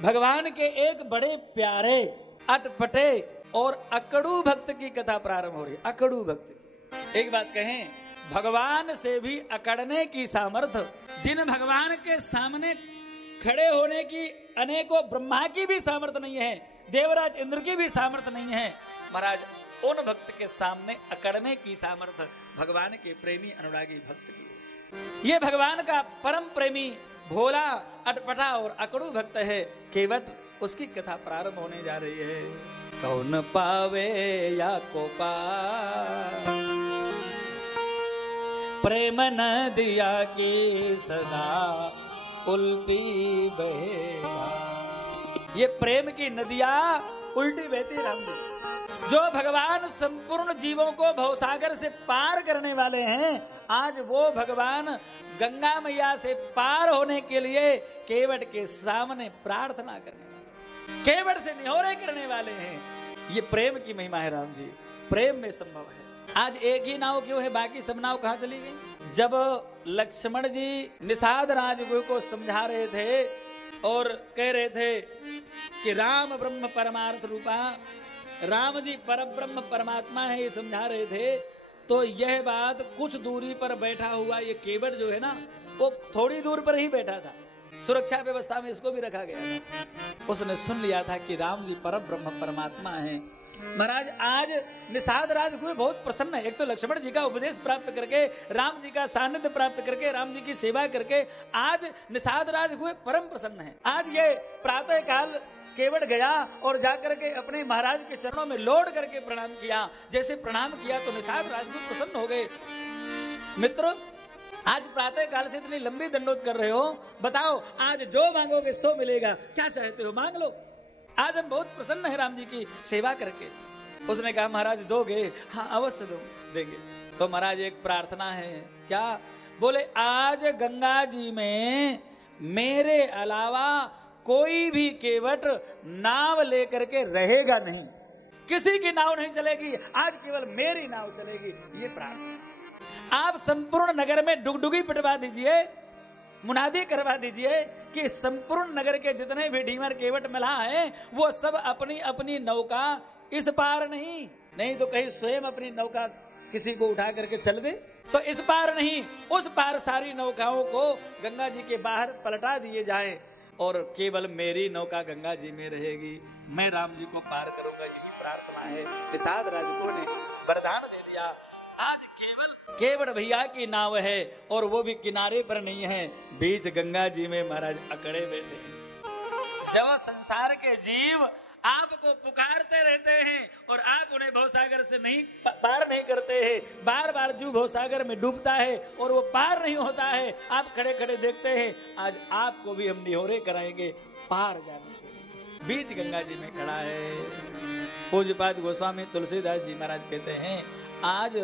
भगवान के एक बड़े प्यारे अटपटे और अकड़ू भक्त की कथा प्रारंभ हो रही है। अकड़ू भक्त, एक बात कहें, भगवान से भी अकड़ने की सामर्थ्य, जिन भगवान के सामने खड़े होने की अनेकों ब्रह्मा की भी सामर्थ्य नहीं है, देवराज इंद्र की भी सामर्थ्य नहीं है, महाराज उन भक्त के सामने अकड़ने की सामर्थ्य भगवान के प्रेमी अनुरागी भक्त की। ये भगवान का परम प्रेमी भोला अटपटा और अकड़ू भक्त है केवट, उसकी कथा प्रारंभ होने जा रही है। कौन पावे या को पा प्रेम नदिया की सदा उल्टी बहेगा। ये प्रेम की नदियां उल्टी बहती रहेंगी। जो भगवान संपूर्ण जीवों को भवसागर से पार करने वाले हैं, आज वो भगवान गंगा मैया से पार होने के लिए केवट के सामने प्रार्थना करने वाले, केवट से निहोरे करने वाले हैं। ये प्रेम की महिमा है राम जी, प्रेम में संभव है। आज एक ही नाव क्यों है, बाकी सब नाव कहाँ चली गई? जब लक्ष्मण जी निषाद राजगुरु को समझा रहे थे और कह रहे थे कि राम ब्रह्म परमार्थ रूपा, राम जी परब्रह्म परमात्मा है, ये समझा रहे थे, तो यह बात कुछ दूरी पर बैठा हुआ ये केवट जो है ना, वो थोड़ी दूर पर ही बैठा था, सुरक्षा व्यवस्था में इसको भी रखा गया था। उसने सुन लिया था कि राम जी परब्रह्म परमात्मा है। महाराज आज निषाद राजगुरु बहुत प्रसन्न है। एक तो लक्ष्मण जी का उपदेश प्राप्त करके, राम जी का सानिध्य प्राप्त करके, राम जी की सेवा करके आज निषाद राजगुरु परम प्रसन्न है। आज ये प्रातः काल केवट गया और जाकर के अपने महाराज के चरणों में लौट करके प्रणाम किया। जैसे प्रणाम किया तो निषाद राजगुरु प्रसन्न हो गए। मित्र, आज प्रातः काल से इतनी लंबी दंडोत कर रहे हो, बताओ आज जो मांगोगे सो मिलेगा, क्या चाहते हो मांग लो। आज हम बहुत प्रसन्न है राम जी की सेवा करके। उसने कहा महाराज दोगे? हाँ अवश्य देंगे। तो महाराज एक प्रार्थना है। क्या? बोले आज गंगा जी में मेरे अलावा कोई भी केवट नाव लेकर के रहेगा नहीं, किसी की नाव नहीं चलेगी, आज केवल मेरी नाव चलेगी। ये प्रार्थना। आप संपूर्ण नगर में डुगडुगी पिटवा दीजिए, मुनादी करवा दीजिए कि संपूर्ण नगर के जितने भी ढीमर केवट मिला है वो सब अपनी अपनी नौका इस पार नहीं तो कहीं स्वयं अपनी नौका किसी को उठा करके चल दे, तो इस पार नहीं उस पार सारी नौकाओं को गंगा जी के बाहर पलटा दिए जाए और केवल मेरी नौका गंगा जी में रहेगी, मैं राम जी को पार करूंगा। यही प्रार्थना है। निषाद राजगुरु ने वरदान दे दिया। आज केवल केवट भैया की नाव है और वो भी किनारे पर नहीं है, बीच गंगा जी में महाराज अकड़े बैठे हैं। जब संसार के जीव आपको पुकारते रहते हैं और आप उन्हें भवसागर से नहीं पार नहीं करते हैं, बार बार जीव भवसागर में डूबता है और वो पार नहीं होता है, आप खड़े खड़े देखते हैं। आज आपको भी हम निहोरे कराएंगे पार जाने के लिए। बीच गंगा जी में खड़ा है। पूज्यपाद गोस्वामी तुलसीदास जी महाराज कहते हैं, आज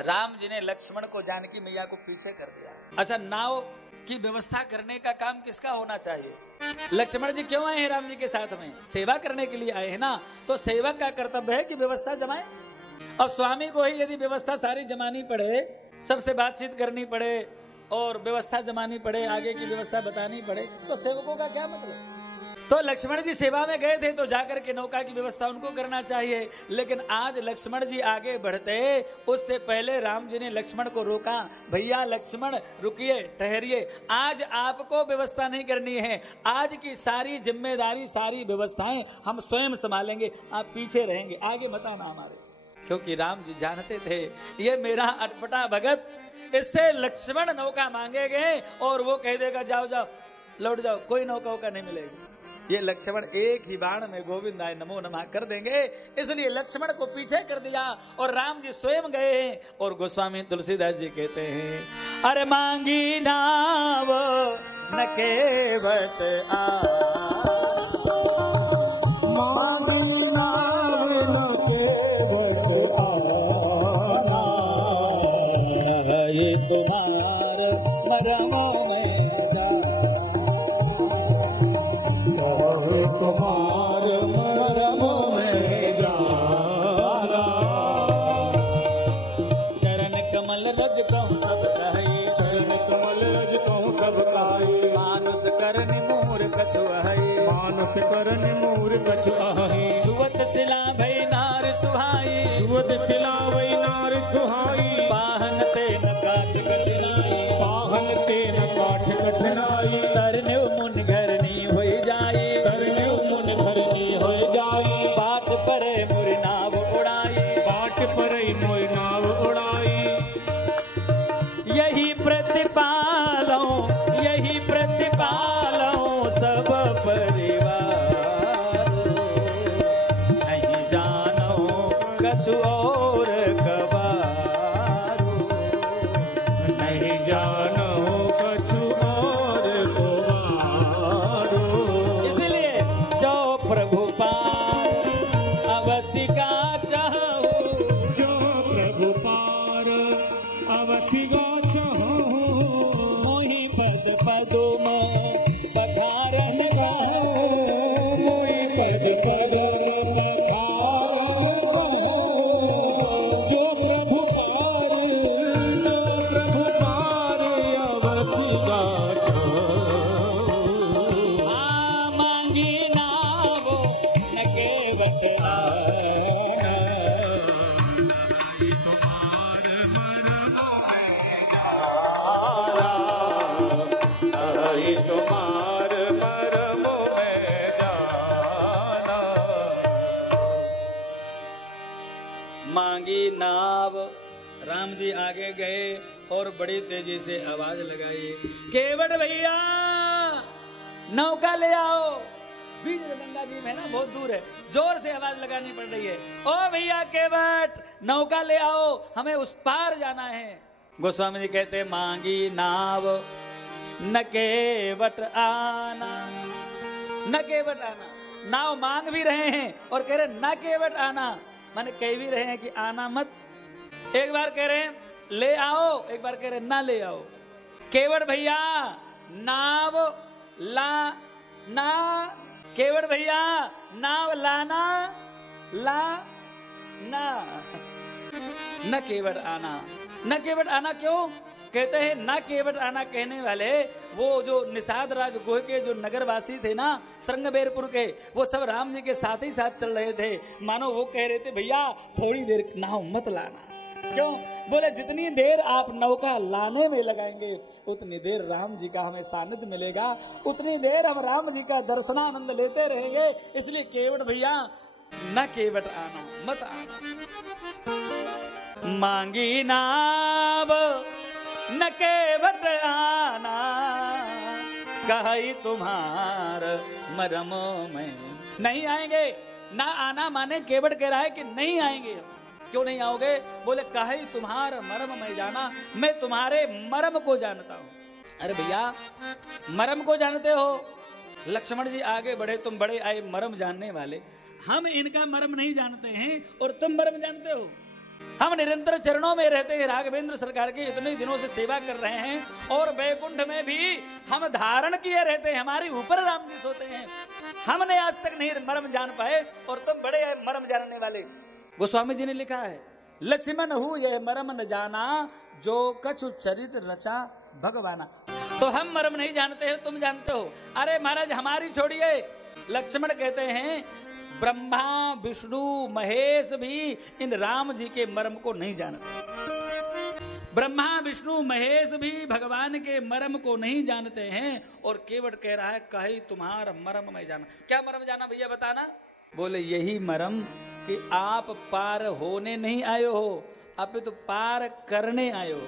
राम जी ने लक्ष्मण को जानकी मैया को पीछे कर दिया। अच्छा, नाव की व्यवस्था करने का काम किसका होना चाहिए? लक्ष्मण जी क्यों आए हैं राम जी के साथ में? सेवा करने के लिए आए हैं ना, तो सेवक का कर्तव्य है कि व्यवस्था जमाए। अब स्वामी को ही यदि व्यवस्था सारी जमानी पड़े, सबसे बातचीत करनी पड़े और व्यवस्था जमानी पड़े, आगे की व्यवस्था बतानी पड़े, तो सेवकों का क्या मतलब? तो लक्ष्मण जी सेवा में गए थे तो जाकर के नौका की व्यवस्था उनको करना चाहिए। लेकिन आज लक्ष्मण जी आगे बढ़ते, उससे पहले राम जी ने लक्ष्मण को रोका, भैया लक्ष्मण रुकिए, ठहरिए, आज आपको व्यवस्था नहीं करनी है, आज की सारी जिम्मेदारी सारी व्यवस्थाएं हम स्वयं संभालेंगे, आप पीछे रहेंगे, आगे मत आना हमारे। क्योंकि राम जी जानते थे ये मेरा अटपटा भगत, इससे लक्ष्मण नौका मांगेंगे और वो कह देगा जाओ जाओ लौट जाओ, कोई नौका वोका नहीं मिलेगी। ये लक्ष्मण एक ही बाण में गोविंदाय नमो नमः कर देंगे, इसलिए लक्ष्मण को पीछे कर दिया और राम जी स्वयं गए हैं। और गोस्वामी तुलसीदास जी कहते हैं, अरे मांगी नाव न केवट आ, मांगी नाव न केवट आना, ये तुम्हार मरमो में तुम्हार मरम में जाना, चरण कमल रज कहूँ सब कहे, चरण कमल रज कहूँ सब कहे, मानुष करनि मूर कछु मानस करन मूर कछु आही। छुअत सिला भई नार सुहाई, छुअत सिला वही नार सुहाई। पाहन ते न काट कठिनाई, पाहन ते न काठ कठिनाई। तरन्यु मुन घरनी होई जाई, तरन्यु मुन घरनी होई जाई। बाट परे मुर नाव उड़ाई, बाट पर मोर नाव उड़ाई। यही प्रतिपालो, यही प्रतिपालो सब परिवार। नहीं जानो कछु और कबारो, नहीं जानो कछु और कुवारो। इसलिए जो प्रभु पार अवश्य का चाहूं, जो प्रभु पार अवसि गा चाहूं। मोहि पद पदुम पधारन कहूं, मोहि पद पदम पधारन कहूं। जो प्रभु पार अवसि गा चाहूं। आ मांगी नावो न केवट आना, तुम्हार मरम में जाना। मांगी नाव। राम जी आगे गए और बड़ी तेजी से आवाज लगाई, केवट भैया नौका ले आओ। बीच गंगा जी में ना बहुत दूर है, जोर से आवाज लगानी पड़ रही है, ओ भैया केवट नौका ले आओ, हमें उस पार जाना है। गोस्वामी जी कहते मांगी नाव न केवट आना, न केवट आना। नाव मांग भी रहे हैं और कह रहे न केवट आना, माने कह भी रहे हैं कि आना मत। एक बार कह रहे हैं ले आओ, एक बार कह रहे ना ले आओ। केवट भैया नाव ला ना, केवट भैया नाव लाना ला ना, न केवट आना। न केवट आना क्यों कहते हैं? न केवट आना कहने वाले वो जो निषाद राज गोह के जो नगरवासी थे ना, श्रृंगबेरपुर के, वो सब राम जी के साथ ही साथ चल रहे थे। मानो वो कह रहे थे भैया थोड़ी देर नाव मत लाना। क्यों? बोले जितनी देर आप नौका लाने में लगाएंगे उतनी देर राम जी का हमें सानिध्य मिलेगा, उतनी देर हम राम जी का दर्शनानंद लेते रहेंगे। इसलिए केवट भैया न केवट आना मत आना। मांगी नाव न केवट आना, कही तुम्हार मरमो में। नहीं आएंगे, ना आना माने केवट कह रहा है कि नहीं आएंगे। क्यों नहीं आओगे? बोले कही तुम्हार मरम में जाना, मैं तुम्हारे मरम को जानता हूं। अरे भैया मरम को जानते हो? लक्ष्मण जी आगे बढ़े, तुम बड़े आए मरम जानने वाले, हम इनका मरम नहीं जानते हैं और तुम मरम जानते हो। हम निरंतर चरणों में रहते हैं, राघवेंद्र सरकार के इतने दिनों से सेवा कर रहे हैं और बैकुंठ में भी हम धारण किए रहते हैं, हमारे ऊपर राम जी सोते हैं। हमने आज तक नहीं मरम जान पाए और तुम बड़े आए मरम जानने वाले। गोस्वामी जी ने लिखा है, लक्ष्मण हूँ यह मरम न जाना, जो कछु चरित रचा भगवाना। तो हम मरम नहीं जानते हो, तुम जानते हो। अरे महाराज हमारी छोड़िए, लक्ष्मण कहते हैं ब्रह्मा विष्णु महेश भी इन राम जी के मर्म को नहीं जानते। ब्रह्मा विष्णु महेश भी भगवान के मर्म को नहीं जानते हैं और केवट कह रहा है कहीं तुम्हारा मर्म में जाना। क्या मर्म जाना भैया बताना? बोले यही मर्म कि आप पार होने नहीं आए हो, अब तो पार करने आए हो।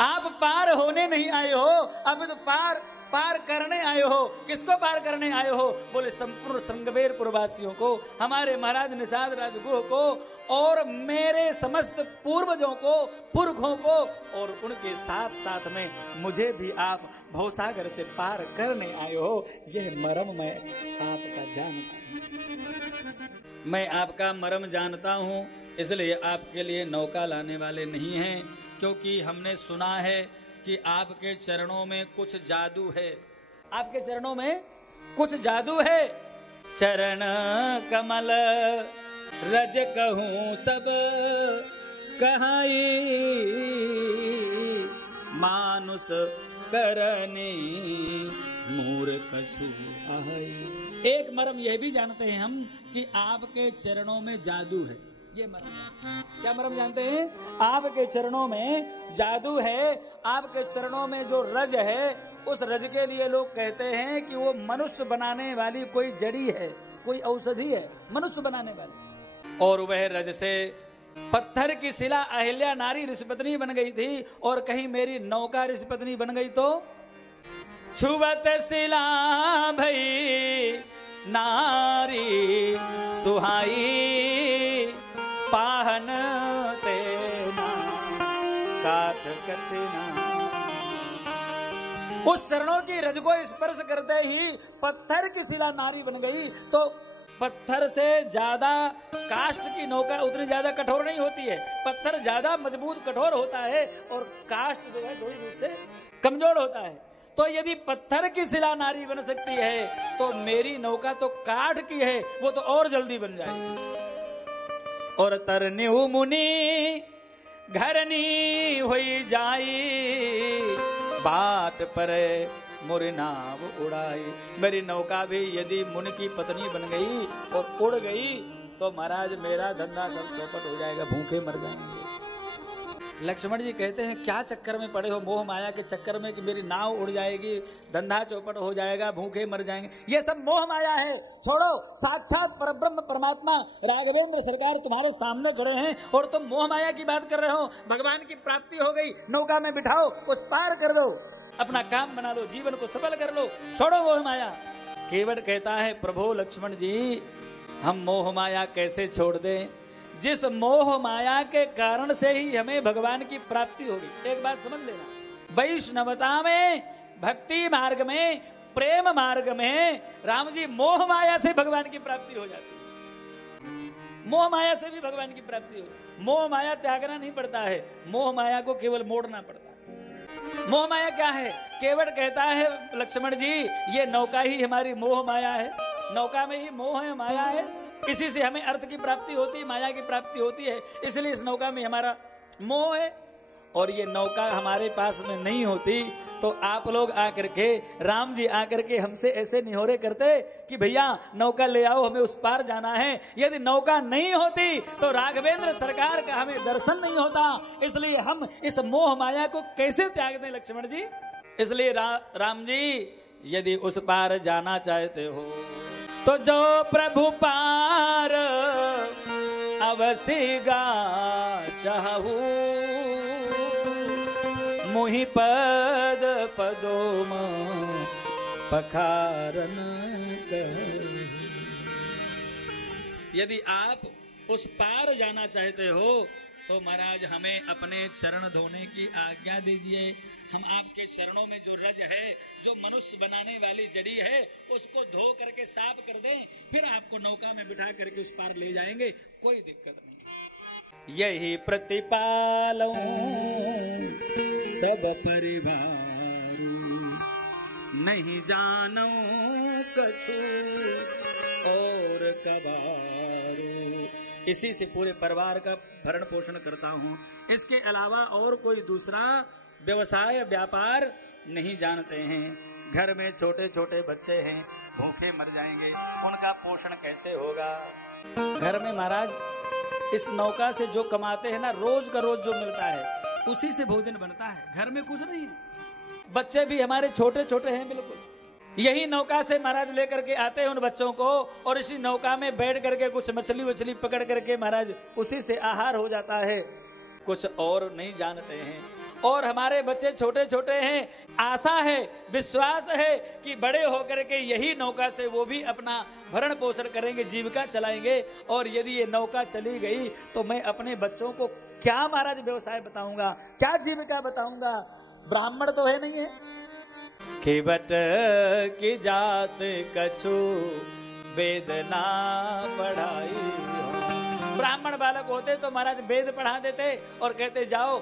आप पार होने नहीं आए हो, अब तो पार करने आए हो। किसको पार करने आए हो? बोले संपूर्ण श्रृंगबेरपुर वासियों को, हमारे महाराज निषाद राजगुह को और मेरे समस्त पूर्वजों को, पुरखों को, और उनके साथ साथ में मुझे भी आप भवसागर से पार करने आए हो। यह मर्म मैं आपका जानता हूं, मैं आपका मर्म जानता हूं, इसलिए आपके लिए नौका लाने वाले नहीं हैं, क्योंकि हमने सुना है कि आपके चरणों में कुछ जादू है। आपके चरणों में कुछ जादू है। चरण कमल रज कहूं सब कहाई, मानुष करनी मूर कछु आहई। एक मर्म यह भी जानते हैं हम कि आपके चरणों में जादू है। ये मर्म, क्या मर्म जानते हैं? आपके चरणों में जादू है। आपके चरणों में जो रज है, उस रज के लिए लोग कहते हैं कि वो मनुष्य बनाने वाली कोई जड़ी है, कोई औषधि है, मनुष्य बनाने वाली। और वह रज से पत्थर की शिला अहिल्या नारी ऋषिपत्नी बन गई थी। और कहीं मेरी नौका ऋषिपत्नी बन गई तो छुवत शिला भई नारी सुहाई, पाहन तेना काठ कटिना। उस चरणों की रज को स्पर्श करते ही पत्थर की शिला नारी बन गई। तो पत्थर से ज्यादा काष्ठ की नौका उतनी ज्यादा कठोर नहीं होती है। पत्थर ज्यादा मजबूत कठोर होता है और काष्ठ जो है थोड़ी उससे कमजोर होता है। तो यदि पत्थर की शिला नारी बन सकती है तो मेरी नौका तो काठ की है, वो तो और जल्दी बन जाएगी। और तरन्यु मुनि घरनी हुई जाई, बाट पर मुरि नाव उड़ाई। मेरी नौका भी यदि मुनि की पत्नी बन गई और उड़ गई तो महाराज मेरा धंधा सब चौपट हो जाएगा, भूखे मर जाएंगे। लक्ष्मण जी कहते हैं क्या चक्कर में पड़े हो, मोह माया के चक्कर में कि मेरी नाव उड़ जाएगी, धंधा चौपट हो जाएगा, भूखे मर जाएंगे। ये सब मोह माया है, छोड़ो। साक्षात परब्रह्म परमात्मा राघवेंद्र सरकार तुम्हारे सामने खड़े हैं और तुम मोह माया की बात कर रहे हो। भगवान की प्राप्ति हो गई, नौका में बिठाओ, उस पार कर दो, अपना काम बना लो, जीवन को सफल कर लो, छोड़ो मोह माया। केवट कहता है प्रभु लक्ष्मण जी, हम मोह माया कैसे छोड़ दें, जिस मोह माया के कारण से ही हमें भगवान की प्राप्ति होगी। एक बात समझ लेना, वैष्णवता में, भक्ति मार्ग में, प्रेम मार्ग में राम जी मोह माया से भगवान की प्राप्ति हो जाती है। मोह माया से भी भगवान की प्राप्ति हो। मोह माया त्यागना नहीं पड़ता है, मोह माया को केवल मोड़ना पड़ता है। मोह माया क्या है? केवट कहता है लक्ष्मण जी, ये नौका ही हमारी मोह माया है, नौका में ही मोह है, माया है। इसी से हमें अर्थ की प्राप्ति होती है, माया की प्राप्ति होती है, इसलिए इस नौका में हमारा मोह है। और ये नौका हमारे पास में नहीं होती तो आप लोग आकर के, राम जी आकर के हमसे ऐसे निहोरे करते कि भैया नौका ले आओ, हमें उस पार जाना है। यदि नौका नहीं होती तो राघवेंद्र सरकार का हमें दर्शन नहीं होता। इसलिए हम इस मोह माया को कैसे त्याग दें लक्ष्मण जी? इसलिए राम जी यदि उस पार जाना चाहते हो तो जो प्रभु पार अवसिगा चाहू, मुहि पद पदोम पखारन कहे। यदि आप उस पार जाना चाहते हो तो महाराज हमें अपने चरण धोने की आज्ञा दीजिए। हम आपके चरणों में जो रज है, जो मनुष्य बनाने वाली जड़ी है, उसको धो करके साफ कर दें, फिर आपको नौका में बिठा करके उस पार ले जाएंगे, कोई दिक्कत नहीं। यही प्रतिपालूं सब परिवार, नहीं जानूं कछु और कबारू। इसी से पूरे परिवार का भरण पोषण करता हूँ, इसके अलावा और कोई दूसरा व्यवसाय व्यापार नहीं जानते हैं। घर में छोटे छोटे बच्चे हैं, भूखे मर जाएंगे, उनका पोषण कैसे होगा? घर में महाराज इस नौका से जो कमाते हैं ना, रोज का रोज जो मिलता है उसी से भोजन बनता है, घर में कुछ नहीं है। बच्चे भी हमारे छोटे छोटे हैं, बिल्कुल यही नौका से महाराज लेकर के आते हैं उन बच्चों को, और इसी नौका में बैठ करके कुछ मछली वछली पकड़ करके महाराज उसी से आहार हो जाता है, कुछ और नहीं जानते हैं। और हमारे बच्चे छोटे छोटे हैं, आशा है, विश्वास है कि बड़े होकर के यही नौका से वो भी अपना भरण पोषण करेंगे, जीविका चलाएंगे। और यदि ये नौका चली गई तो मैं अपने बच्चों को क्या महाराज व्यवसाय बताऊंगा, क्या जीविका बताऊंगा? ब्राह्मण तो है नहीं है। केवट की जात कछु वेद ना पढ़ाई। ब्राह्मण बालक होते तो महाराज वेद पढ़ा देते और कहते जाओ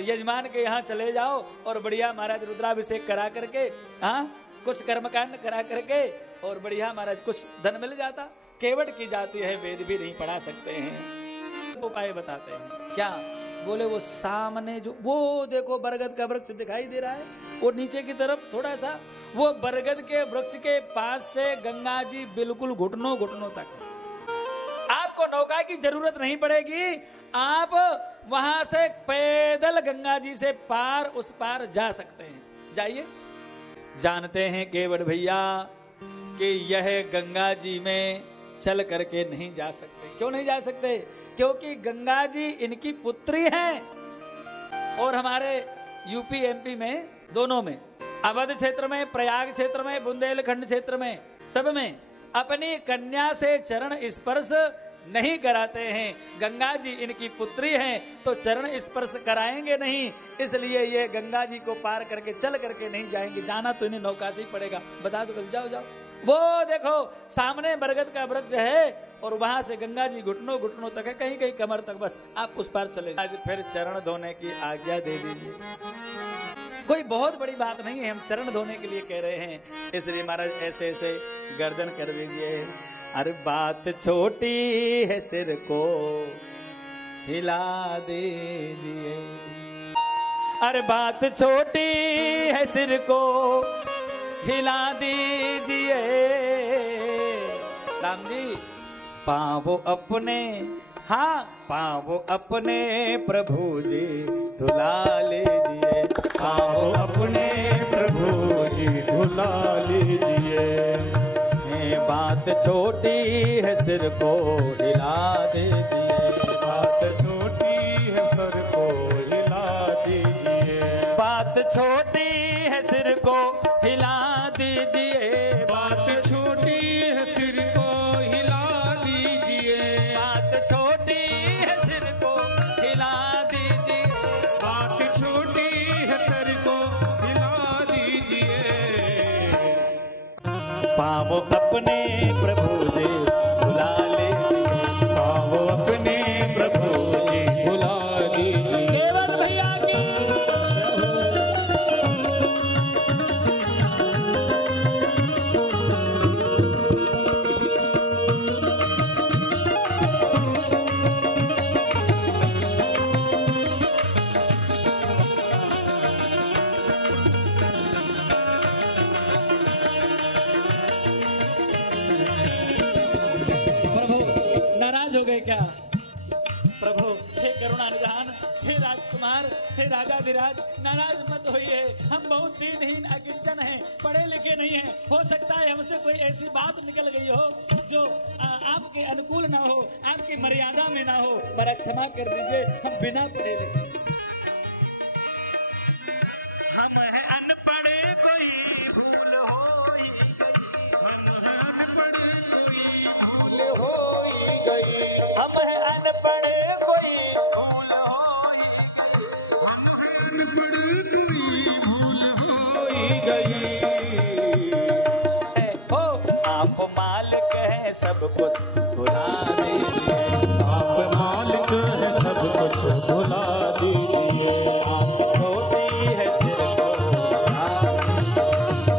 यजमान के यहाँ चले जाओ और बढ़िया महाराज रुद्राभिषेक करा करके, हाँ कुछ कर्मकांड करा करके और बढ़िया महाराज कुछ धन मिल जाता। केवट की जाती है, वेद भी नहीं पढ़ा सकते हैं। उपाय बताते हैं क्या? बोले वो सामने जो वो देखो बरगद का वृक्ष दिखाई दे रहा है, वो नीचे की तरफ थोड़ा सा वो बरगद के वृक्ष के पास से गंगा जी बिल्कुल घुटनों घुटनों तक है। आपको नौका की जरूरत नहीं पड़ेगी, आप वहां से पैदल गंगा जी से पार उस पार जा सकते हैं। जाइए। जानते हैं केवट भैया कि यह गंगा जी में चल करके नहीं जा सकते। क्यों नहीं जा सकते? क्योंकि गंगा जी इनकी पुत्री हैं और हमारे यूपी एमपी में दोनों में, अवध क्षेत्र में, प्रयाग क्षेत्र में, बुंदेलखंड क्षेत्र में, सब में अपनी कन्या से चरण स्पर्श नहीं कराते हैं। गंगा जी इनकी पुत्री हैं तो चरण स्पर्श कराएंगे नहीं, इसलिए ये गंगा जी को पार करके चल करके नहीं जाएंगे। जाना तो इन्हें नौका से ही पड़ेगा। बता दो कभी, जाओ जाओ। वो देखो सामने बरगद का वृक्ष है और वहां से गंगा जी घुटनों घुटनों तक है, कहीं कहीं कमर तक, बस आप उस पार चले। आज फिर चरण धोने की आज्ञा दे दीजिए। कोई बहुत बड़ी बात नहीं है, हम चरण धोने के लिए कह रहे हैं, इसलिए महाराज ऐसे ऐसे गर्दन कर दीजिए। अरे बात छोटी है सिर को हिला दीजिए, अरे बात छोटी है सिर को हिला दीजिए। राम जी पाँव अपने, हाँ पाँव अपने प्रभु जी धुला लीजिए, पाँव अपने प्रभु जी धुला लीजिए। बात छोटी है सिर को हिला दीजिए, बात छोटी है सिर को हिला दीजिए, बात छोटी है सिर को हिला दीजिए, बात छोटी है सिर को हिला दीजिए, बात छोटी है सिर को हिला दीजिए, बात छोटी है सिर को हिला दीजिए। पाँव अपने प्रभु जी भुला ले, पाँव अपने प्रभु जी भुला दीजिए। केवल भैया की क्या? प्रभु हे करुणा निधान, हे राजकुमार, हे राजाधिराज, नाराज मत होइए। हम बहुत दीनहीन अकिंचन हैं, पढ़े लिखे नहीं हैं। हो सकता है हमसे कोई ऐसी बात निकल गई हो जो आपके अनुकूल ना हो, आपकी मर्यादा में ना हो, बड़ा क्षमा कर दीजिए। हम बिना पढ़े लिखे, हम हैं अनपढ़, कोई भूल होई गई, हम हैं अनपढ़, कोई भूल होई गई, हम हैं अनपढ़, कोई भूल होई गई, हो आप मालिक हैं सब कुछ भुला दीजिए, आप मालिक हैं सब कुछ भुला दीजिए, आप छोटी है सिर को हिला दीजिए,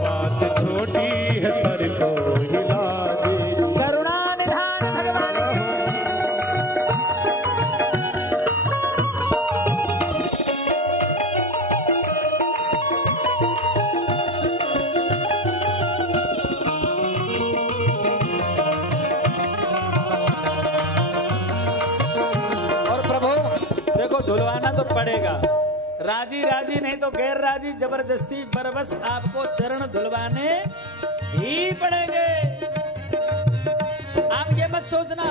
बात छोटी है सर को हिला दीजिए। करुणा निधान भगवान धुलवाना तो पड़ेगा, राजी राजी नहीं तो गैर राजी जबरदस्ती बरबस आपको चरण धुलवाने ही पड़ेंगे। आप ये मत सोचना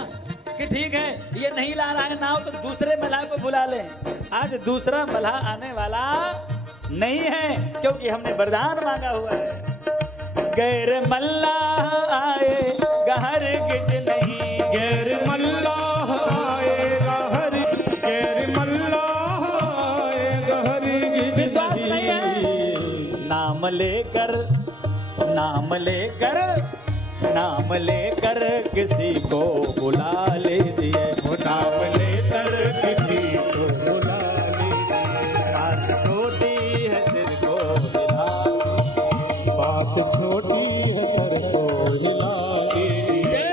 कि ठीक है ये नहीं ला रहा है नाव तो दूसरे मल्लाह को बुला लें। आज दूसरा मल्लाह आने वाला नहीं है, क्योंकि हमने वरदान मांगा हुआ है। गैर मल्लाह आए गहर गिज नहीं, गैर मल्लाह आएगा हर, गैर मल्लाह आएगा हर विश्वास नहीं है। नाम लेकर नाम लेकर नाम लेकर किसी को बुला लीजिए, नाम लेकर किसी को बुला लीजिए, बात छोटी है सिर को हिला दीजिए, बात छोटी है सर को हिला दीजिए।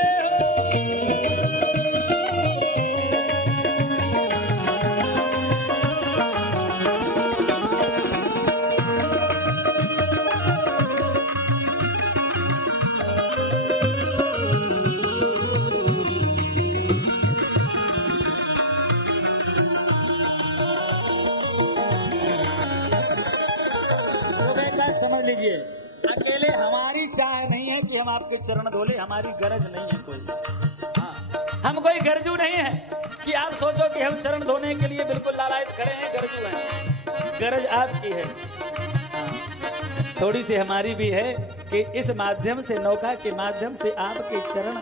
आपके चरण धोले, हमारी गरज नहीं है कोई। हाँ, हम कोई गरजू नहीं है कि आप सोचो कि हम चरण धोने के लिए बिल्कुल लालायत खड़े हैं, गरजू हैं। गरज आपकी है। हाँ, थोड़ी सी हमारी भी है कि इस माध्यम से, नौका के माध्यम से आपके चरण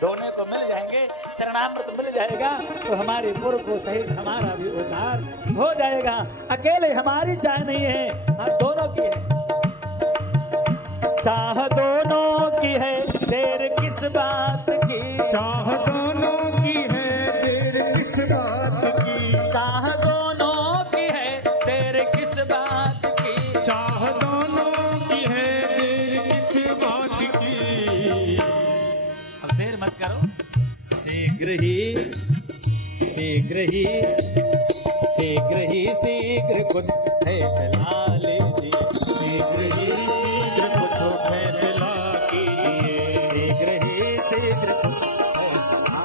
धोने को मिल जाएंगे, चरणामृत मिल जाएगा, तो हमारे पुरखों सहित हमारा भी उद्धार हो जाएगा। अकेले हमारी चाह नहीं है, हाँ दोनों की है। चाह दोनों की है, देर किस बात की। चाह दोनों की है, देर किस बात की। चाह दोनों की है, देर किस बात की। चाह दोनों की है, देर किस बात की। अब देर मत करो, शीघ्र ही शीघ्र कुछ फैसला लीजिए। शीघ्र कुछ फैसला कीजिए। शीघ्र कुछ फैसला।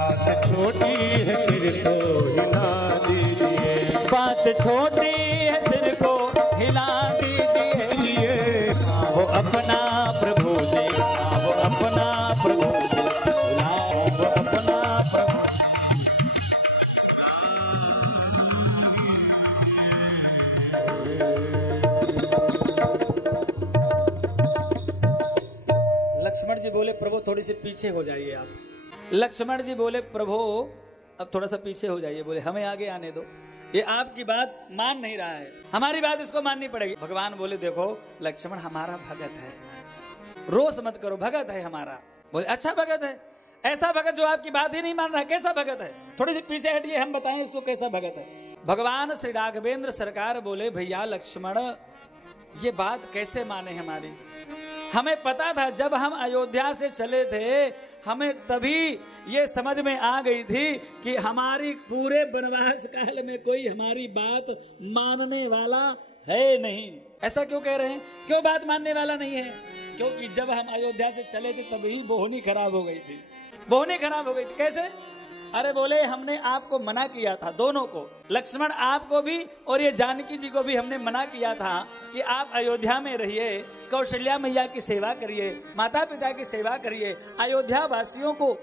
बात छोटी है, सिर को हिला दीजिए। बात छोटी है, सिर को हिला दीजिए। वो अपना प्रभु दे, वो अपना प्रभु दे, वो अपना प्रभु। लक्ष्मण जी बोले प्रभु थोड़ी सी पीछे हो जाइए आप। लक्ष्मण जी बोले प्रभु अब थोड़ा सा पीछे हो जाइए। बोले हमें आगे आने दो, ये आपकी बात मान नहीं रहा है, हमारी बात इसको माननी पड़ेगी। भगवान बोले देखो लक्ष्मण हमारा भगत है, रोष मत करो, भगत है हमारा। बोले अच्छा भगत है, ऐसा भगत जो आपकी बात ही नहीं मान रहा, कैसा भगत है? थोड़ी सी पीछे हटिए, हम बताएं इसको कैसा भगत है। भगवान श्री राघवेंद्र सरकार बोले भैया लक्ष्मण ये बात कैसे माने हमारी? हमें पता था जब हम अयोध्या से चले थे, हमें तभी ये समझ में आ गई थी कि हमारी पूरे वनवास काल में कोई हमारी बात मानने वाला है नहीं। ऐसा क्यों कह रहे हैं? क्यों बात मानने वाला नहीं है? क्योंकि जब हम अयोध्या से चले थे तभी बोहनी खराब हो गई थी। बोहनी खराब हो गई थी कैसे? अरे बोले हमने आपको मना किया था, दोनों को, लक्ष्मण आपको भी और ये जानकी जी को भी हमने मना किया था कि आप अयोध्या में रहिए, कौशल्या मैया की सेवा करिए, माता पिता की सेवा करिए, अयोध्या वासियों को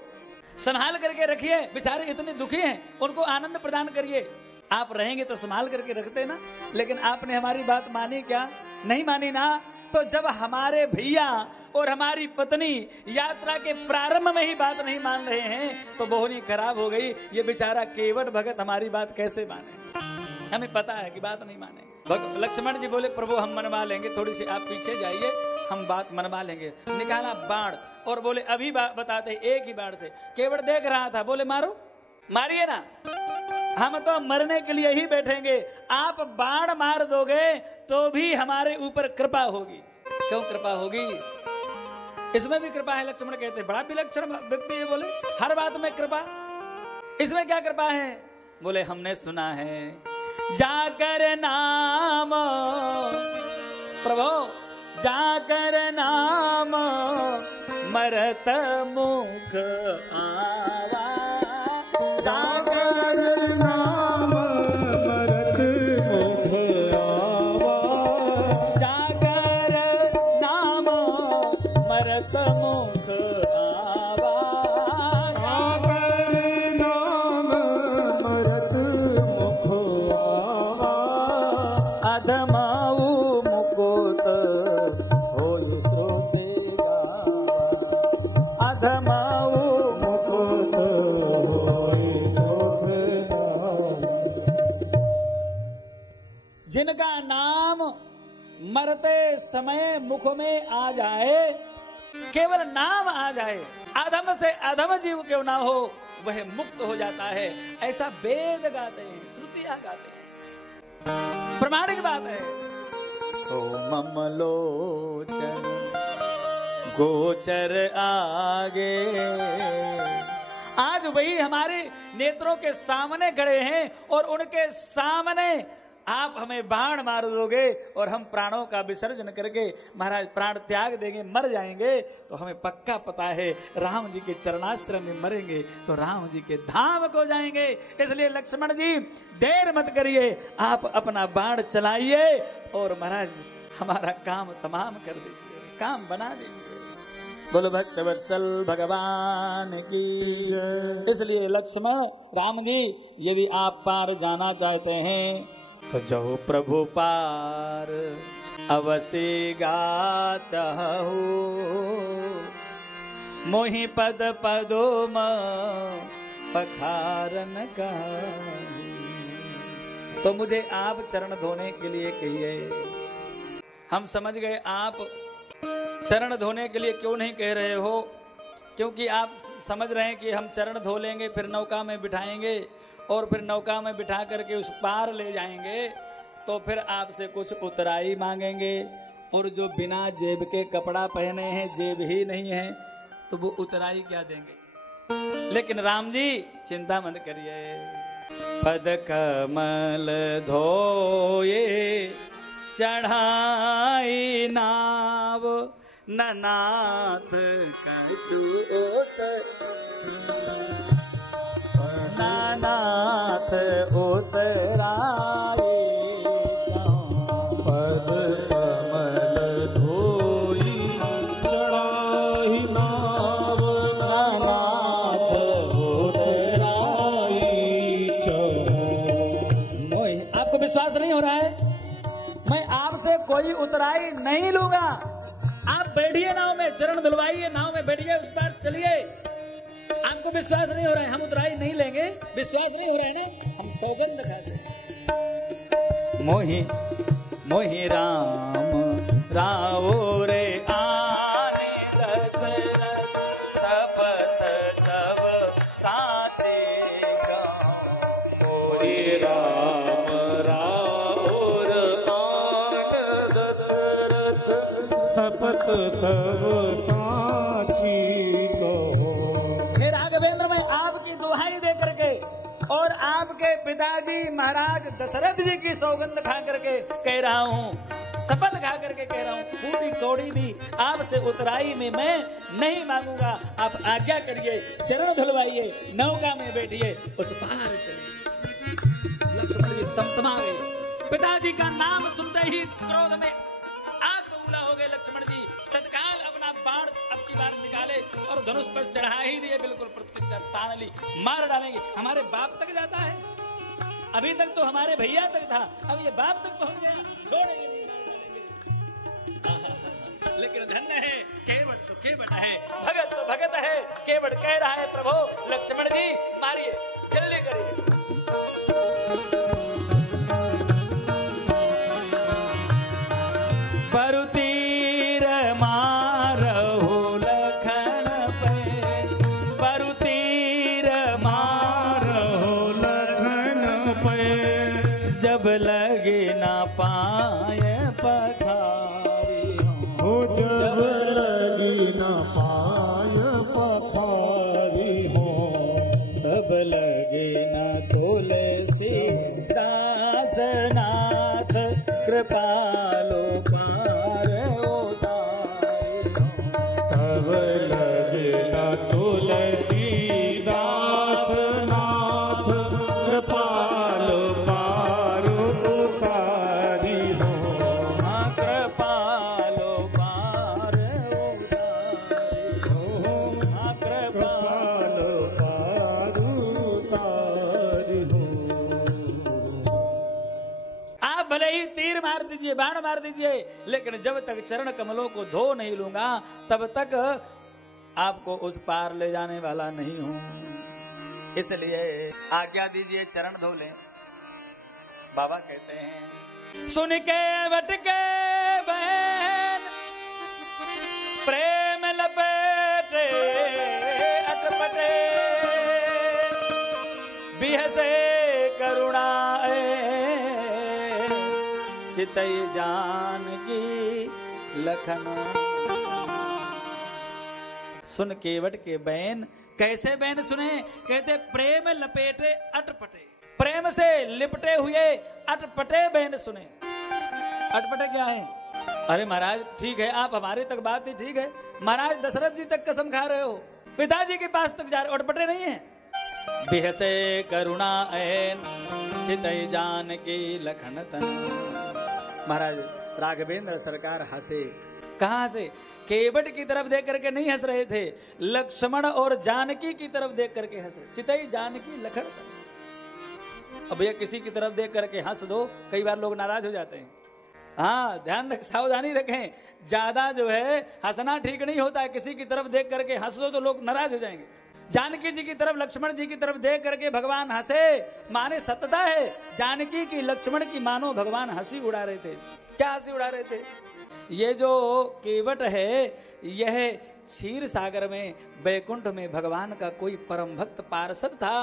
संभाल करके रखिए, बेचारे इतने दुखी हैं, उनको आनंद प्रदान करिए। आप रहेंगे तो संभाल करके रखते ना, लेकिन आपने हमारी बात मानी क्या? नहीं मानी ना। तो जब हमारे भैया और हमारी पत्नी यात्रा के प्रारंभ में ही बात नहीं मान रहे हैं तो बोहनी खराब हो गई। ये बेचारा केवट भगत हमारी बात कैसे माने? हमें पता है कि बात नहीं मानेंगे। लक्ष्मण जी बोले प्रभु हम मनवा लेंगे, थोड़ी सी आप पीछे जाइए, हम बात मनवा लेंगे। निकाला बाण और बोले अभी बताते एक ही बाण से। केवट देख रहा था, बोले मारो, मारिए ना, हम तो मरने के लिए ही बैठेंगे, आप बाण मार दोगे तो भी हमारे ऊपर कृपा होगी। क्यों कृपा होगी? इसमें भी कृपा है। लक्ष्मण कहते बड़ा विलक्षण व्यक्ति है, बोले हर बात में कृपा, इसमें क्या कृपा है? बोले हमने सुना है जाकर नाम प्रभु, जाकर नाम मरत मुख आवा। जाकर नाम मरत मुख आवा। जाकर नाम मरत मुख आवा। जाकर नाम मरत मुख आवा। अधमाऊ मुकुत होय श्रोते गावा। अधमाऊ मुकुत होय श्रोते गावा। जिनका नाम मरते समय मुख में आ जाए, केवल नाम आ जाए, अधम से अधम जीव क्यों ना हो, वह मुक्त हो जाता है। ऐसा वेद गाते हैं, श्रुतियां गाते हैं, प्रमाणिक बात है। सोमम लोचन गोचर आगे, आज वही हमारे नेत्रों के सामने खड़े हैं और उनके सामने आप हमें बाण मार दोगे और हम प्राणों का विसर्जन करके महाराज प्राण त्याग देंगे, मर जाएंगे, तो हमें पक्का पता है राम जी के चरणाश्रम में मरेंगे तो राम जी के धाम को जाएंगे। इसलिए लक्ष्मण जी देर मत करिए, आप अपना बाण चलाइए और महाराज हमारा काम तमाम कर दीजिए। काम बना दीजिए। बोलो भक्त वत्सल भगवान की। इसलिए लक्ष्मण राम जी यदि आप पार जाना चाहते हैं तो जाओ प्रभु पार अवश्य गा चाहू मोहि पद पदोम पखारन कहूं। तो मुझे आप चरण धोने के लिए कहिए। हम समझ गए आप चरण धोने के लिए क्यों नहीं कह रहे हो, क्योंकि आप समझ रहे हैं कि हम चरण धो लेंगे फिर नौका में बिठाएंगे और फिर नौका में बिठा करके उस पार ले जाएंगे तो फिर आपसे कुछ उतराई मांगेंगे, और जो बिना जेब के कपड़ा पहने हैं, जेब ही नहीं है, तो वो उतराई क्या देंगे। लेकिन राम जी चिंता मत करिए, पद कमल धोए चढ़ाई नाव ननाथ कछु नानाथ उतराए पद कमल धोई चढ़ाई नाव नानाथ उतराई। आपको विश्वास नहीं हो रहा है? मैं आपसे कोई उतराई नहीं लूंगा। आप बैठिए नाव में, चरण धुलवाइए, नाव में बैठिए, उस पार चलिए। आपको विश्वास नहीं हो रहा है, हम उतराई नहीं लेंगे। विश्वास नहीं हो रहा है ना, हम सौगंध खाते हैं। मोहि मोहि राम रावो रे आने दशरथ सपथ सब साचे कहूं। मोहि राम राम आन दशरथ सपथ सब साची कहो। हे राघवेंद्र, मैं आपकी दुहाई दे करके और आपके पिताजी महाराज दशरथ जी की सौगंध खा करके कह रहा हूँ, शपथ खा करके कह रहा हूँ, पूरी कौड़ी भी आपसे उतराई में मैं नहीं मांगूंगा। आप आज्ञा करिए, चरण धुलवाइए, नौका में बैठिए, उस पार चलिए। लक्ष्मण जी तमतमा गए। पिताजी का नाम सुनते ही क्रोध में आग बबूला हो गए। लक्ष्मण जी तत्काल अपना बाण अब की बार निकाले और धनुष पर चढ़ा ही दिए, बिल्कुल प्रत्युत्तर तान ली, मार डालेंगे। हमारे बाप तक जाता है, अभी तक तो हमारे भैया तक था, अब ये बाप तक पहुंच गया, छोड़ेंगे नहीं, मार डालेंगे। लेकिन धन्य है केवट तो केवट है, भगत तो भगत है। केवट कह रहा है, प्रभु लक्ष्मण जी मारिए, जल्दी करिए। परुतीर मारहु लखन पे, परुतीर मारहु लखन पे जब लगे ना पाए पखारी हो, जब लगी न पाय पखारी हो, तब लगे ना तुलसी दासनाथ कृपालो पार उतारी। तब लगे न तुलसी दास नाथ कृपालो पार उतारी हो। हाँ कृपालो पार उतारी हो, हाँ कृपालो पार उतारी हो। आप भले ही तीर मार दीजिए, बाण मार दीजिए, लेकिन जब तक चरण कमलों को धो नहीं लूंगा तब तक आपको उस पार ले जाने वाला नहीं हूं। इसलिए आज्ञा दीजिए, चरण धो लें। बाबा कहते हैं, सुन के वट के बहन प्रेम लपेटे अटपटे, बिहसे करुणाए चितई जानकी लखन। सुन केवट के बैन, कैसे बैन सुने? कहते प्रेम लपेटे अटपटे, प्रेम से लिपटे हुए अटपटे बैन सुने। अटपटे क्या है? अरे महाराज ठीक है, आप हमारे तक बात ही ठीक है, महाराज दशरथ जी तक कसम खा रहे हो, पिताजी के पास तक जा रहे हो, अटपटे नहीं है। बिहसे करुणा ऐन चितई जानकी लखन तन। महाराज राघवेंद्र सरकार हंसे कहां से? केवट की तरफ देख करके नहीं हंस रहे थे, लक्ष्मण और जानकी की तरफ देख करके हंस रहे। चितई जानकी लखन। अब भैया किसी की तरफ देख करके हंस दो, कई बार लोग नाराज हो जाते हैं। हाँ, ध्यान रख, सावधानी रखें, ज्यादा जो है हंसना ठीक नहीं होता है। किसी की तरफ देख करके हंस दो तो लोग नाराज हो जाएंगे। जानकी जी की तरफ, लक्ष्मण जी की तरफ देख करके भगवान हंसे, माने सत्यता है जानकी की लक्ष्मण की मानो भगवान हंसी उड़ा रहे थे। क्या हंसी उड़ा रहे थे? ये जो केवट है, यह क्षीर सागर में, बैकुंठ में भगवान का कोई परम भक्त पार्षद था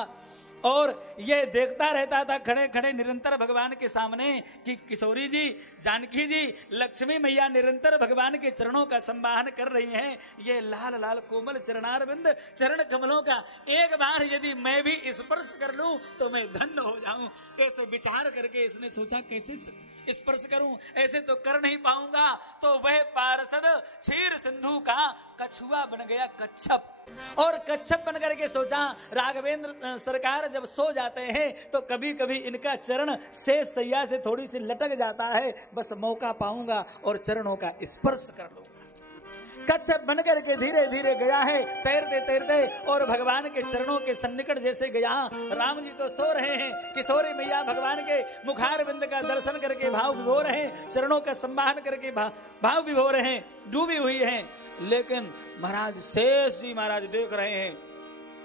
और यह देखता रहता था खड़े खड़े निरंतर भगवान के सामने कि किशोरी जी, जानकी जी, लक्ष्मी मैया निरंतर भगवान के चरणों का संवाहन कर रही हैं। ये लाल लाल कोमल चरणारविंद चरण कमलों का एक बार यदि मैं भी स्पर्श कर लूं तो मैं धन्य हो जाऊं। ऐसे विचार करके इसने सोचा कैसे स्पर्श करूं, ऐसे तो कर नहीं पाऊंगा। तो वह पार्षद क्षीर सिंधु का कछुआ बन गया, कच्छप। और कच्छप बन करके सोचा, राघवेंद्र सरकार जब सो जाते हैं तो कभी कभी इनका चरण शेष सैया से थोड़ी सी लटक जाता है, बस मौका पाऊंगा और चरणों का स्पर्श कर लूंगा। कच्छप बन करके धीरे धीरे गया है, तैरते तैरते, और भगवान के चरणों के सन्निकट जैसे गया। राम जी तो सो रहे हैं, किशोरी मैया भगवान के मुखारविंद का दर्शन करके भाव विभोर रहे, चरणों का संवाहन करके भाव विभोर रहे, डूबी हुई हैं। लेकिन महाराज शेष जी महाराज देख रहे हैं।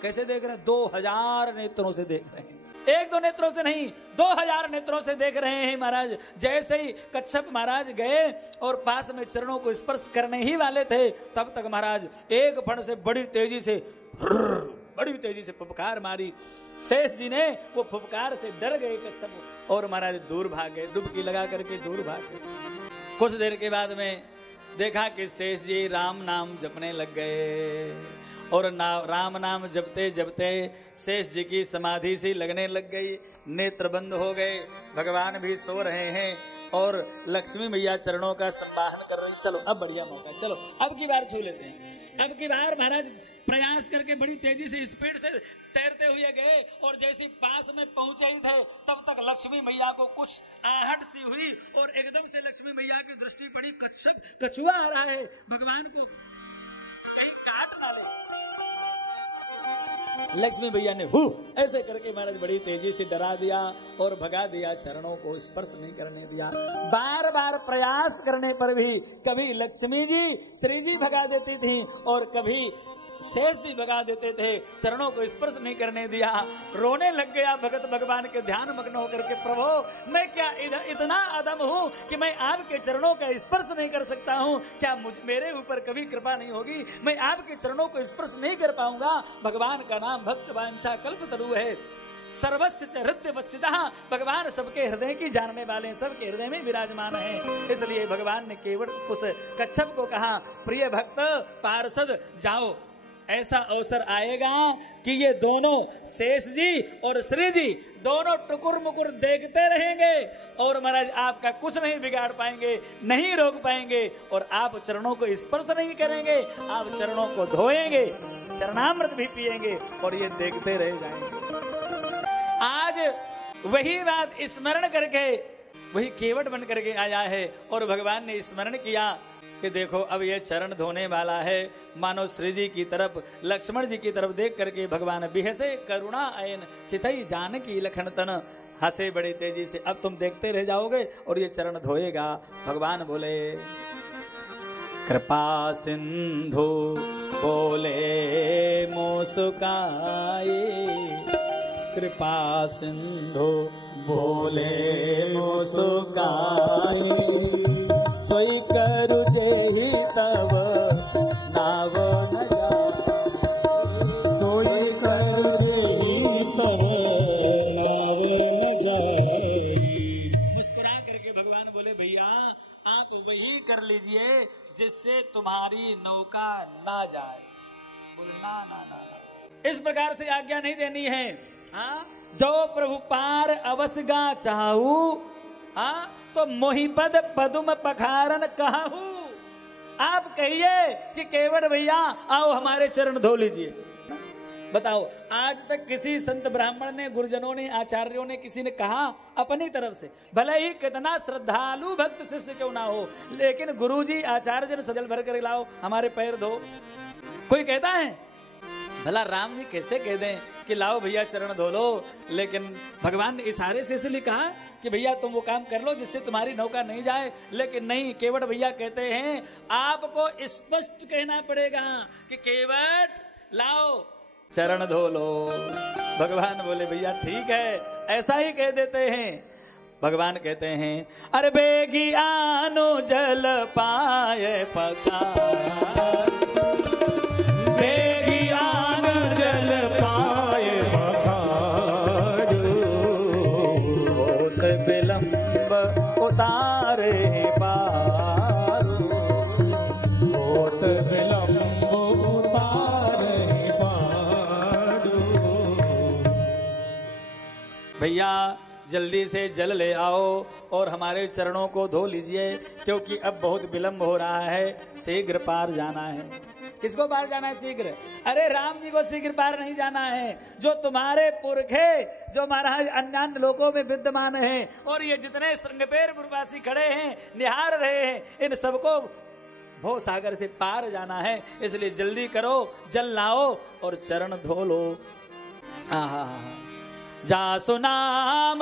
कैसे देख रहे हैं? 2000 नेत्रों से देख रहे हैं, एक दो नेत्रों से नहीं, 2000 नेत्रों से देख रहे हैं महाराज। जैसे ही कच्छप महाराज गए और पास में चरणों को स्पर्श करने ही वाले थे, तब तक महाराज एक फण से बड़ी तेजी से फुफकार मारी। शेष जी ने वो फुफकार से डर गए कच्छप और महाराज दूर भाग गए, डुबकी लगा करके दूर भाग गए। कुछ देर के बाद में देखा कि शेष जी राम नाम जपने लग गए और राम नाम जपते जपते शेष जी की समाधि सी लगने लग गई, नेत्र बंद हो गए, भगवान भी सो रहे हैं और लक्ष्मी मैया चरणों का संवाहन कर रही। चलो अब बढ़िया मौका, चलो अब की बार छू लेते हैं। अब की बार महाराज प्रयास करके बड़ी तेजी से स्पीड से तैरते हुए गए और जैसे पास में पहुंचे ही थे तब तक लक्ष्मी मैया को कुछ आहट सी हुई और एकदम से लक्ष्मी मैया की दृष्टि पड़ी, कछुआ आ रहा है, भगवान को कहीं काट ना ले। लक्ष्मी भैया ने ऐसे करके महाराज बड़ी तेजी से डरा दिया और भगा दिया, चरणों को स्पर्श नहीं करने दिया। बार बार प्रयास करने पर भी कभी लक्ष्मी जी श्री जी भगा देती थी और कभी शेष जी भगा देते थे, चरणों को स्पर्श नहीं करने दिया। रोने लग गया भगत भगवान के ध्यान मग्न होकर के, प्रभु मैं क्या इतना अदम हूँ कि मैं आपके चरणों का स्पर्श नहीं कर सकता हूँ? क्या मेरे ऊपर कभी कृपा नहीं होगी? मैं आपके चरणों को स्पर्श नहीं कर पाऊंगा? भगवान का नाम भक्त वांछा कल्पतरु है, सर्वस्व च हृदय वस्थितः। भगवान सबके हृदय की जानने वाले, सबके हृदय में विराजमान है। इसलिए भगवान ने केवल उस कच्छप को कहा, प्रिय भक्त पार्षद जाओ, ऐसा अवसर आएगा कि ये दोनों शेष जी और श्री जी दोनों टुकुर मुकुर देखते रहेंगे और महाराज आपका कुछ नहीं बिगाड़ पाएंगे, नहीं रोक पाएंगे और आप चरणों को स्पर्श नहीं करेंगे, आप चरणों को धोएंगे, चरणामृत भी पिएंगे और ये देखते रह जाएंगे। आज वही बात स्मरण करके वही केवट बन करके आया है और भगवान ने स्मरण किया कि देखो अब ये चरण धोने वाला है। मानो श्री जी की तरफ, लक्ष्मण जी की तरफ देख करके भगवान बिहसे करुणा अयन चितई जानकी लखन तन, हंसे बड़ी तेजी से। अब तुम देखते रह जाओगे और ये चरण धोएगा। भगवान बोले, कृपा सिंधु बोले मुस्काए, कृपा सिंधु बोले मुस्काए, सोई करु जेहि तब नाव न जाए, सोई करु जेहि तब नाव न जाए। मुस्कुरा करके भगवान बोले, भैया आप वही कर लीजिए जिससे तुम्हारी नौका ना जाए। बोले ना ना ना ना, इस प्रकार से आज्ञा नहीं देनी है। हाँ, जो प्रभु पार अवसगा चाहू, हाँ तो मोहिपद पदुम पखारन कहूं। आप कहिए कि केवट भैया आओ हमारे चरण धो लीजिए। बताओ, आज तक किसी संत ब्राह्मण ने, गुरुजनों ने, आचार्यों ने, किसी ने कहा अपनी तरफ से, भले ही कितना श्रद्धालु भक्त शिष्य क्यों ना हो, लेकिन गुरुजी आचार्य ने सजल भर कर लाओ हमारे पैर धो? कोई कहता है? भला राम जी कैसे कह दें कि लाओ भैया चरण धो लो, लेकिन भगवान ने इशारे से इसलिए कहा कि भैया तुम वो काम कर लो जिससे तुम्हारी नौका नहीं जाए। लेकिन नहीं, केवट भैया कहते हैं आपको स्पष्ट कहना पड़ेगा कि केवट लाओ चरण धो लो। भगवान बोले भैया ठीक है, ऐसा ही कह देते हैं। भगवान कहते हैं अरे बेगी आनो जल पाए पखार, बेगी आनो जल पाए पखार, बहुत विलंब उतारे पार, बहुत विलंब उतारे पार। भैया जल्दी से जल ले आओ और हमारे चरणों को धो लीजिए, क्योंकि अब बहुत विलंब हो रहा है, शीघ्र पार जाना है। किसको पार जाना है शीघ्र? अरे राम जी को शीघ्र पार नहीं जाना है। जो तुम्हारे पुरखे, जो महाराज अन्य लोकों में विद्यमान हैं, और ये जितने श्रृंगपेरपुरवासी खड़े हैं निहार रहे हैं, इन सबको भव सागर से पार जाना है। इसलिए जल्दी करो, जल लाओ और चरण धो लो। आहा, जा सुनाम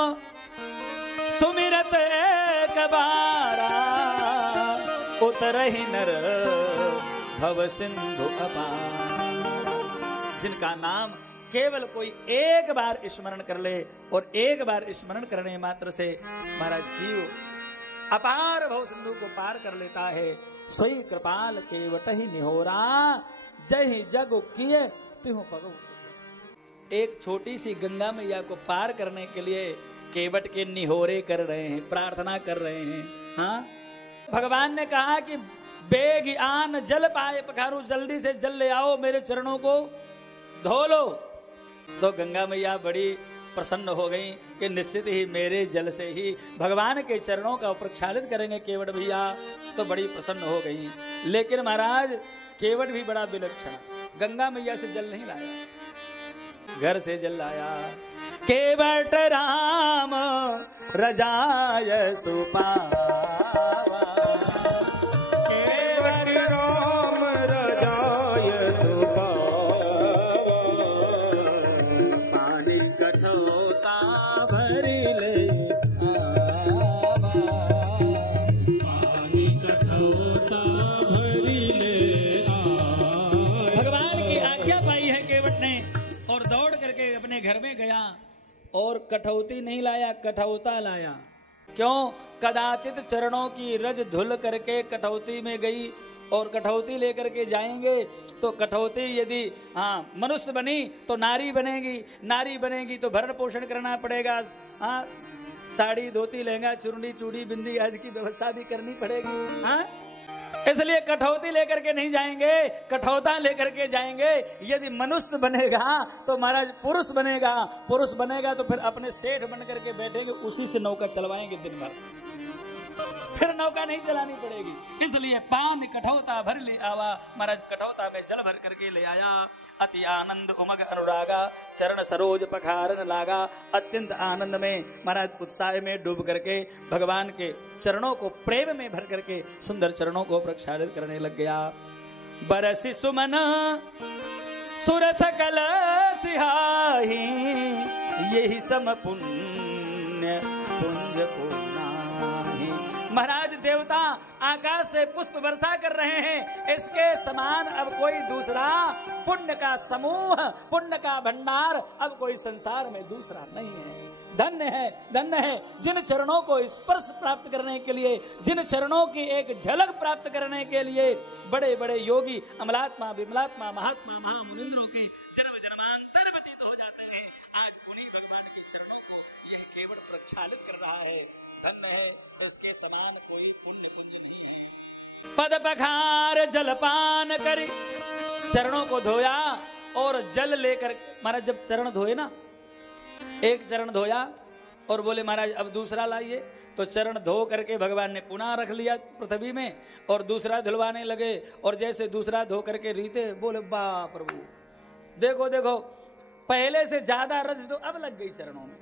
सुमिरत एक बारा, उतरहि नर भव सिंधु अपार। जिनका नाम केवल कोई एक बार स्मरण कर ले, और एक बार स्मरण करने मात्र से हमारा जीव अपार भव सिंधु को पार कर लेता है। सोई कृपाल केवट ही निहोरा, जय जग किए तिहु पगु। एक छोटी सी गंगा मैया को पार करने के लिए केवट के निहोरे कर रहे हैं, प्रार्थना कर रहे हैं। हाँ, भगवान ने कहा कि बेग आन जल पाए पखारू, जल्दी से जल ले आओ, मेरे चरणों को धो लो। तो गंगा मैया बड़ी प्रसन्न हो गई कि निश्चित ही मेरे जल से ही भगवान के चरणों का प्रक्षालित करेंगे केवट भैया, तो बड़ी प्रसन्न हो गई। लेकिन महाराज केवट भी बड़ा विलक्षण, गंगा मैया से जल नहीं लाया, घर से जल लाया। केवट राम रजाय सुपावा, केवट राम रजाय सुपावा, पानी कठौता भरी ले आवा, पानी कठौता भरी ले आवा। भगवान की आज्ञा पाई है केवट ने, और दौड़ करके अपने घर में गया और कठौती नहीं लाया, कठौता लाया। क्यों? कदाचित चरणों की रज धुल करके कठौती में गई, और कठौती लेकर के जाएंगे तो कठौती यदि मनुष्य बनी तो नारी बनेगी, नारी बनेगी तो भरण पोषण करना पड़ेगा। साड़ी धोती लहंगा चुरनी चूड़ी बिंदी आदि की व्यवस्था भी करनी पड़ेगी। इसलिए कठौती लेकर के नहीं जाएंगे, कठौता लेकर के जाएंगे। यदि मनुष्य बनेगा तो महाराज पुरुष बनेगा, पुरुष बनेगा तो फिर अपने सेठ बन करके बैठेंगे, उसी से नौका चलवाएंगे दिन भर, फिर नौका नहीं चलानी पड़ेगी। इसलिए पान कठौता भर ले आवा, महाराज कठौता में जल भर करके ले आया। अति आनंद उमग अनुरागा, चरण सरोज पखारन लागा। अत्यंत आनंद में महाराज उत्साह में डूब करके भगवान के चरणों को प्रेम में भर करके सुंदर चरणों को प्रक्षालित करने लग गया। बरसी सुमन सुर सकल सिहाही, यही सम पुण्य पुंज को नाही। महाराज देवता आकाश से पुष्प वर्षा कर रहे हैं, इसके समान अब कोई दूसरा पुण्य का समूह, पुण्य का भंडार अब कोई संसार में दूसरा नहीं है। धन्य है, धन्य है जिन चरणों को स्पर्श प्राप्त करने के लिए, जिन चरणों की एक झलक प्राप्त करने के लिए बड़े बड़े योगी, अमलात्मा, विमलात्मा, महात्मा, महामुनिंद्रों के जन्म जन्मांतर व्यतीत हो जाते हैं। आज उन्हीं भगवान के चरणों को यह केवल प्रक्षालित कर रहा है। धन्य है, इसके समान कोई पुण्य पुंज नहीं है। पद पखार जलपान करी, चरणों को धोया और जल लेकर, महाराज जब चरण धोए ना, एक चरण धोया और बोले महाराज अब दूसरा लाइए, तो चरण धो करके भगवान ने पुनः रख लिया पृथ्वी में और दूसरा धुलवाने लगे। और जैसे दूसरा धो करके रीते बोले वाह प्रभु देखो देखो पहले से ज्यादा रज तो अब लग गई चरणों में।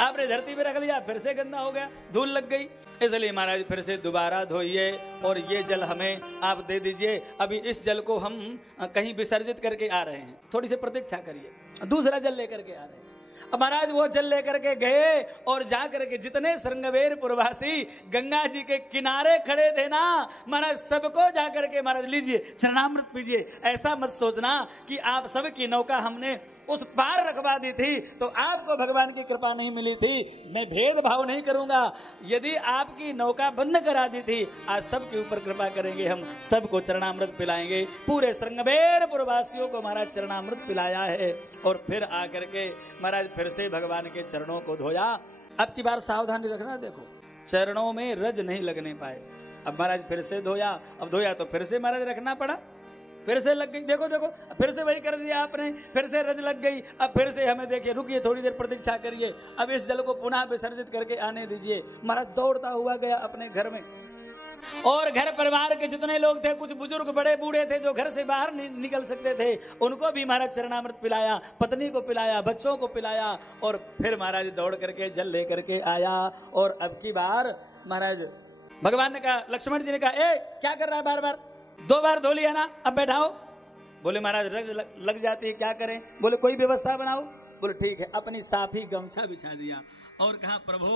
आपने धरती पे रख लिया, फिर से गंदा हो गया, धूल लग गई, इसलिए महाराज फिर से दोबारा धोइए और ये जल हमें आप दे दीजिए। अभी इस जल को हम कहीं विसर्जित करके आ रहे हैं, थोड़ी सी प्रतीक्षा करिए, दूसरा जल लेकर के आ रहे हैं। अब महाराज वो जल लेकर के गए और जाकर के जितने श्रृंगवेर पुरवासी गंगा जी के किनारे खड़े थे ना, महाराज सबको जाकर के महाराज लीजिए चरणामृत पीजिए। ऐसा मत सोचना कि आप सबकी नौका हमने उस पार रखवा दी थी तो आपको भगवान की कृपा नहीं मिली थी। मैं भेदभाव नहीं करूंगा, यदि आपकी नौका बंद करा दी थी, आज सबके ऊपर कृपा करेंगे, हम सबको चरणामृत पिलाएंगे। पूरे श्रृंगवेर पुरवासियों को महाराज चरणामृत पिलाया है और फिर आकर के महाराज फिर से भगवान के चरणों को धोया। अब की बार सावधानी रखना, देखो चरणों में रज नहीं लगने पाए। अब महाराज फिर से धोया, अब धोया तो फिर से महाराज रखना पड़ा, फिर से लग गई, देखो देखो फिर से वही कर दिया आपने, फिर से रज लग गई। अब फिर से हमें देखिए, रुकिए थोड़ी देर प्रतीक्षा करिए, अब इस जल को पुनः विसर्जित करके आने दीजिए। महाराज दौड़ता हुआ गया अपने घर में और घर परिवार के जितने लोग थे, कुछ बुजुर्ग बड़े बूढ़े थे जो घर से बाहर निकल सकते थे, उनको भी महाराज चरणामृत पिलाया, पत्नी को पिलाया, बच्चों को पिलाया और फिर महाराज दौड़ करके जल लेकर के आया। और अब की बार महाराज भगवान ने कहा, लक्ष्मण जी ने कहा, ए क्या कर रहा है, बार बार 2 बार धो लिया ना, अब बैठाओ। बोले महाराज रज लग जाती है, क्या करें? बोले कोई व्यवस्था बनाओ। बोले ठीक है, अपनी साफी गमछा बिछा दिया और कहा, प्रभु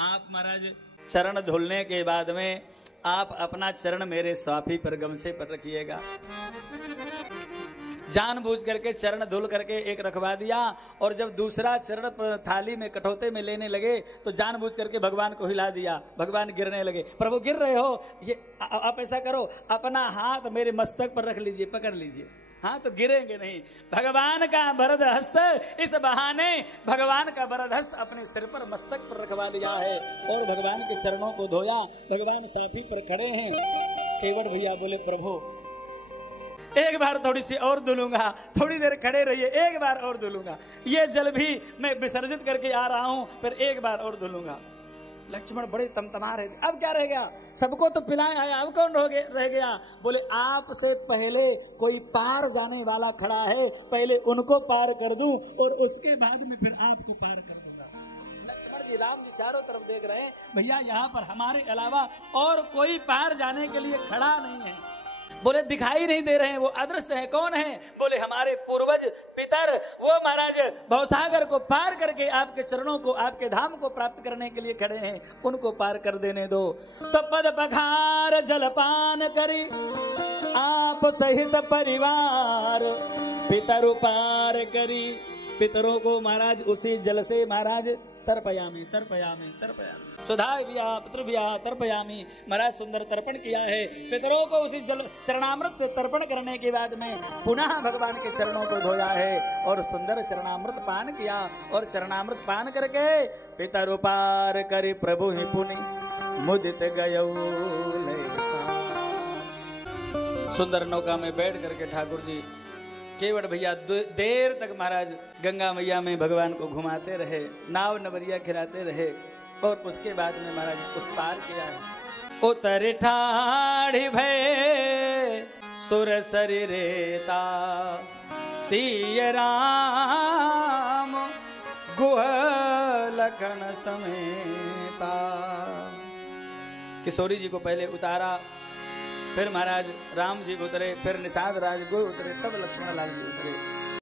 आप महाराज चरण धुलने के बाद में आप अपना चरण मेरे साफी पर गमछे पर रखिएगा। जानबूझ करके चरण धुल करके एक रखवा दिया और जब दूसरा चरण थाली में कटोते में लेने लगे तो जानबूझ करके भगवान को हिला दिया, भगवान गिरने लगे। प्रभु गिर रहे हो, ये आप ऐसा करो, अपना हाथ मेरे मस्तक पर रख लीजिए, पकड़ लीजिए, हाँ तो गिरेंगे नहीं। भगवान का वरद हस्त, इस बहाने भगवान का वरद हस्त अपने सिर पर मस्तक पर रखवा दिया है और भगवान के चरणों को धोया। भगवान साफी पर खड़े हैं। केवट भैया बोले, प्रभु एक बार थोड़ी सी और धुलूंगा, थोड़ी देर खड़े रहिए, एक बार और धुलूंगा, ये जल भी मैं विसर्जित करके आ रहा हूं, फिर एक बार और धुलूंगा। लक्ष्मण बड़े तमतमा रहे थे, अब क्या रह गया, सबको तो पिलाए आया, अब कौन रह गया? बोले आपसे पहले कोई पार जाने वाला खड़ा है, पहले उनको पार कर दूं और उसके बाद में फिर आपको पार कर दूंगा। लक्ष्मण जी राम जी चारों तरफ देख रहे हैं, भैया यहाँ पर हमारे अलावा और कोई पार जाने के लिए खड़ा नहीं है। बोले दिखाई नहीं दे रहे हैं, वो अदृश्य है, कौन है? बोले हमारे पूर्वज पितर, वो महाराज भवसागर को पार करके आपके चरणों को, आपके धाम को प्राप्त करने के लिए खड़े हैं, उनको पार कर देने दो। तो पद पखार जलपान करी आप सहित परिवार, पितरु पार करी। पितरों को महाराज उसी जल से महाराज तर्पयामी तर्पयामी तर्पयामी सुधाय बिया पितृ बिया तर्पयामी, महाराज सुंदर तर्पण किया है पितरों को उसी जल चरणामृत से तर्पण करने के बाद में पुनः भगवान के चरणों को धोया है और सुंदर चरणामृत पान किया और चरणामृत पान करके पितरु पार करी प्रभु ही पुनि मुदित गयो। सुंदर नौका में बैठ करके ठाकुर जी केवट भैया देर तक महाराज गंगा मैया में भगवान को घुमाते रहे, नाव नवरिया खिलाते रहे और उसके बाद में महाराज उस पार किया है। उतर ठाढ़ी भय सुर शरीरेता सिय राम गुह लखन समेता। किशोरी जी को पहले उतारा, फिर महाराज राम जी उतरे, फिर निषाद राज गुरु उतरे, तब लक्ष्मण लाल जी उतरे।